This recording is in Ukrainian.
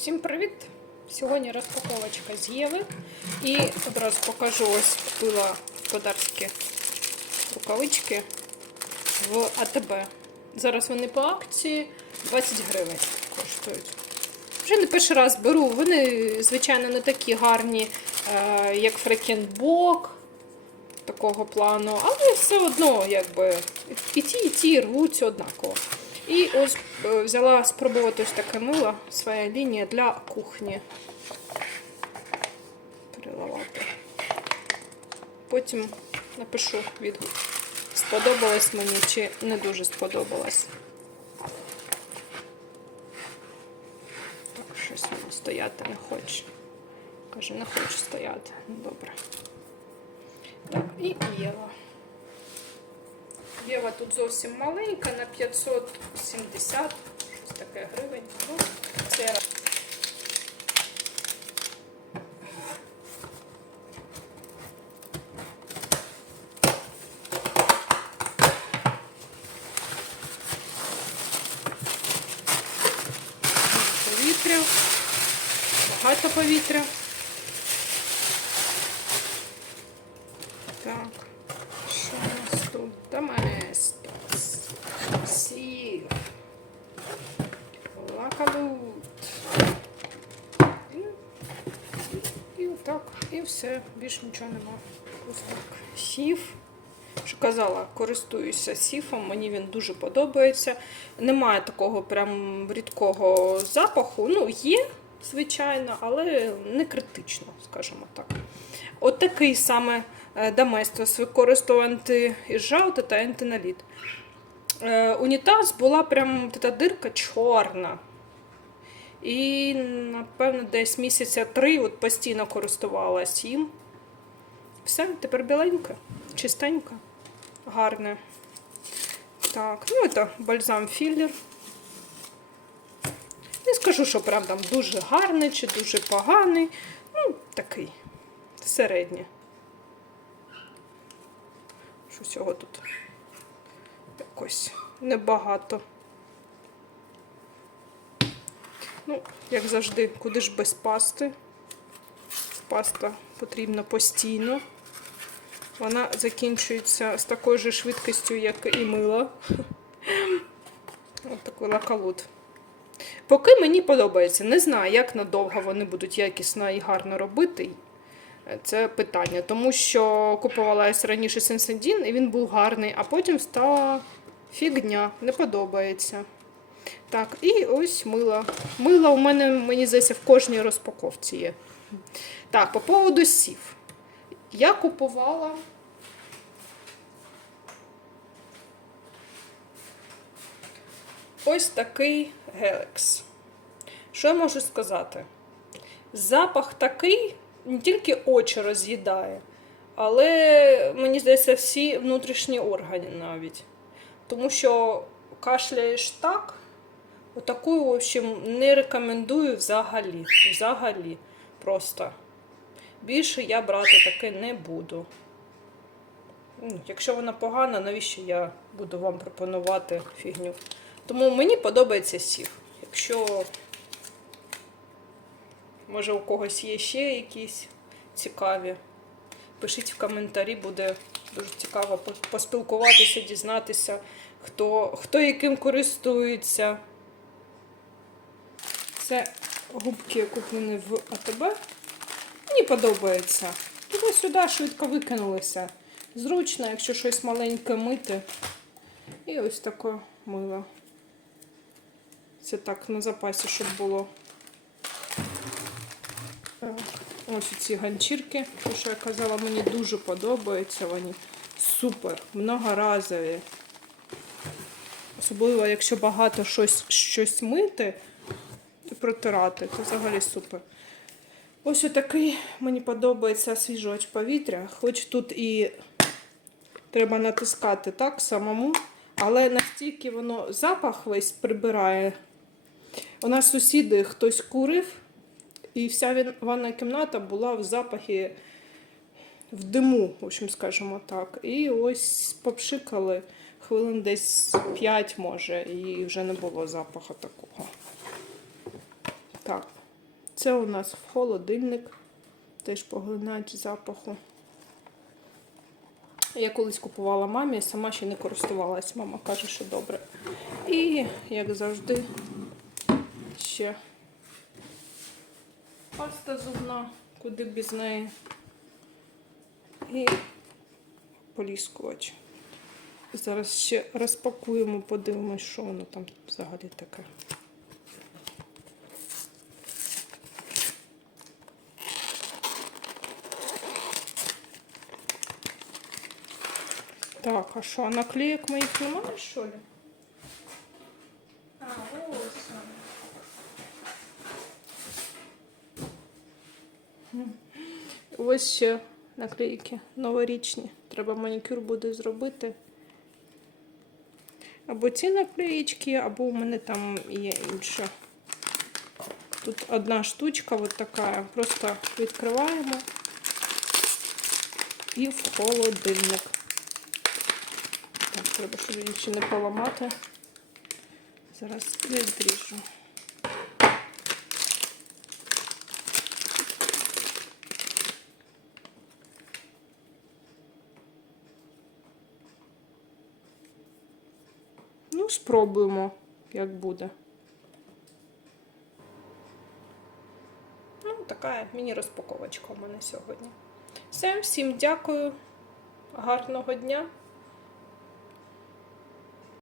Всім привіт! Сьогодні розпаковочка з Єви. І одразу покажу ось купила подарські рукавички в АТБ. Зараз вони по акції 20 гривень коштують. Вже не перший раз беру. Вони, звичайно, не такі гарні, е, як фрекінбок такого плану, але все одно, якби і ті, і ті рвуться однаково. І ось е, взяла спробувати ось таке мило, своя лінія для кухні. Переливати. Потім напишу відгук. Сподобалось мені чи не дуже сподобалось. Так, щось воно стояти не хоче. Каже, не хочу стояти. Добре. Так, і Єва. Єва тут зовсім маленька, на 570, щось таке гривень. Ну, це. Повітря, багато повітря. Так, Лакалут. І, і, і все. Більше нічого нема. Ось так. Сів. Що казала, користуюся сіфом, мені він дуже подобається. Немає такого прям рідкого запаху. Ну, є, звичайно, але не критично, скажімо так. От такий саме е, Доместос використовував антижалти та антиналіт. Е, Унітаз була прям така дирка чорна. І, напевно, десь місяця три от постійно користувалась їм. Все, тепер біленька, чистенька, гарне. Так, ну це бальзам філлер. Не скажу, що прям там дуже гарний чи дуже поганий. Ну, такий середнє. Що всього тут якось небагато. Ну, як завжди, куди ж без пасти. Паста потрібна постійно. Вона закінчується з такою ж швидкістю, як і мило. Ось такий лакалут. Поки мені подобається. Не знаю, як надовго вони будуть якісно і гарно робити. Це питання. Тому що купувала я раніше Сенсендін, і він був гарний, а потім стала фігня, не подобається. Так, і ось мило. Мило у мене, мені здається, в кожній розпаковці є. Так, по поводу сів. Я купувала. Ось такий гелекс. Що я можу сказати? Запах такий, не тільки очі роз'їдає, але, мені здається, всі внутрішні органи навіть. Тому що кашляєш так, отаку, в общем, не рекомендую взагалі. Взагалі. Просто. Більше я брати таке не буду. Ну, Якщо вона погана, навіщо я буду вам пропонувати фігню? Тому мені подобається сів. Якщо, може, у когось є ще якісь цікаві, пишіть в коментарі, буде дуже цікаво поспілкуватися, дізнатися, хто, хто яким користується. Це губки куплені в АТБ. Мені подобається. Туди-сюди швидко викинулися. Зручно, якщо щось маленьке мити. І ось таке мило. Це так на запасі, щоб було. Ось ці ганчірки, те, що я казала, мені дуже подобаються. Вони супер, многоразові. Особливо, якщо багато щось, щось мити протирати, то взагалі супер. Ось отакий мені подобається освіжувач повітря. Хоч тут і треба натискати так самому, але настільки воно запах весь прибирає. У нас сусіди хтось курив, і вся ванна кімната була в запахі в диму, в общем, скажімо так. І ось попшикали хвилин десь 5, може, і вже не було запаху такого. Так, Це у нас холодильник. Теж поглинач запаху. Я колись купувала мамі, сама ще не користувалась. Мама каже, що добре. І, як завжди, ще паста зубна, куди без неї. І поліскувач. Зараз ще розпакуємо, подивимось, що воно там взагалі таке. Так, а що, наклеек моїх немає, що ли? А, ось. Ось ще наклейки новорічні. Треба манікюр буде зробити. Або ці наклеїчки, або у мене там є інша. Тут одна штучка, от така. Просто відкриваємо і в холодильник. Треба, щоб ще не поламати. Зараз відріжу. Ну, спробуємо, як буде. Ну, така міні-розпаковочка у мене сьогодні. Все, всім дякую. Гарного дня.